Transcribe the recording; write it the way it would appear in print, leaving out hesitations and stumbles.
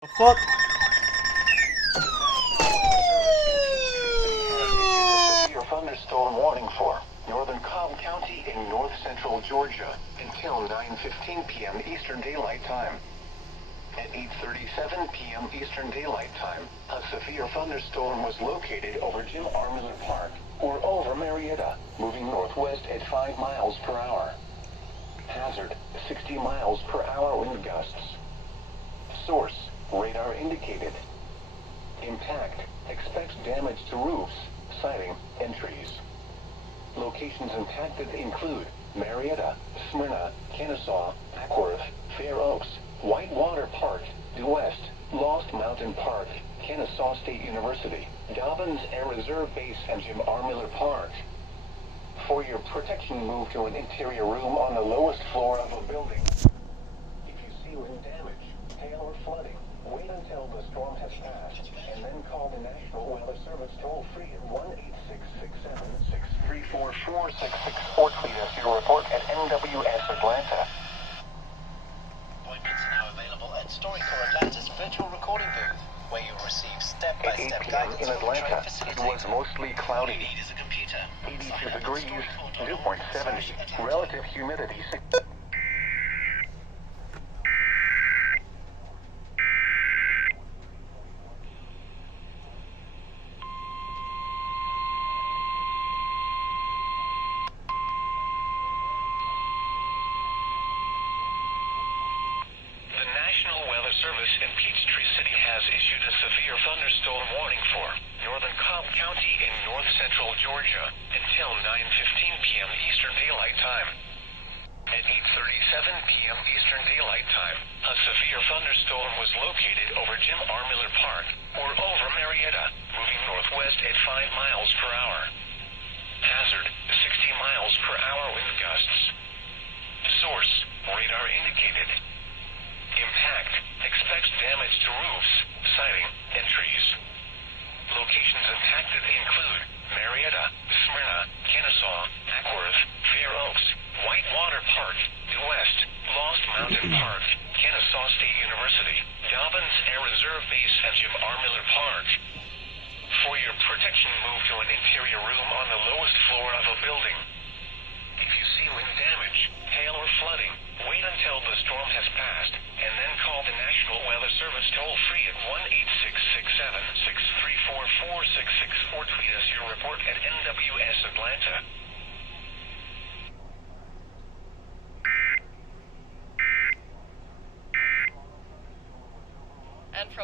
Fuck. Severe thunderstorm warning for northern Cobb County in north central Georgia until 9:15 p.m. Eastern Daylight Time. At 8:37 p.m. Eastern Daylight Time, a severe thunderstorm was located over Jim R. Miller Park, or over Marietta, moving northwest at 5 miles per hour. Hazard, 60 miles per hour wind gusts. Source, radar indicated. Impact, expects damage to roofs, siding, and trees. Locations impacted include Marietta, Smyrna, Kennesaw, Ackworth, Fair Oaks, Whitewater Park, Due West, Lost Mountain Park, Kennesaw State University, Dobbins Air Reserve Base, and Jim R. Miller Park. For your protection, move to an interior room on the lowest floor of a building. If you see wind damage, hail, or flooding, wait until the storm has passed, and then call the National Weather Service toll-free at 1-866-7-634-4666 or tweet us your report at NWS Atlanta. Appointments are now available at StoryCorps Atlanta's virtual recording booth, where you'll receive At step-by-step 8 p.m. guidance in from a Atlanta, trained it facilitator. was mostly All you cloudy. need is a computer. 82 degrees, dew point 70, relative humidity 6. The National Weather Service in Peachtree City has issued a severe thunderstorm warning for northern Cobb County in north central Georgia until 9:15 p.m. Eastern Daylight Time. At 8:37 p.m. Eastern Daylight Time, a severe thunderstorm was located over Jim R. Miller Park, or over Marietta, moving northwest at 5 miles per hour. Hazard, 60 miles per hour wind gusts. Source, radar indicated. Impact, expects damage to roofs, siding, and trees. Locations impacted include Marietta, Smyrna, Kennesaw, Ackworth, Fair Oaks, Whitewater Park, Due West, Lost Mountain Park, Kennesaw State University, Dobbins Air Reserve Base, and Jim R. Miller Park. For your protection, move to an interior room on the lowest floor of a building. If you see wind damage, hail, or flooding, wait until the storm has passed, and then call the National Weather Service toll-free at 1-866-7-634-4666 or tweet us your report at NWS Atlanta. And from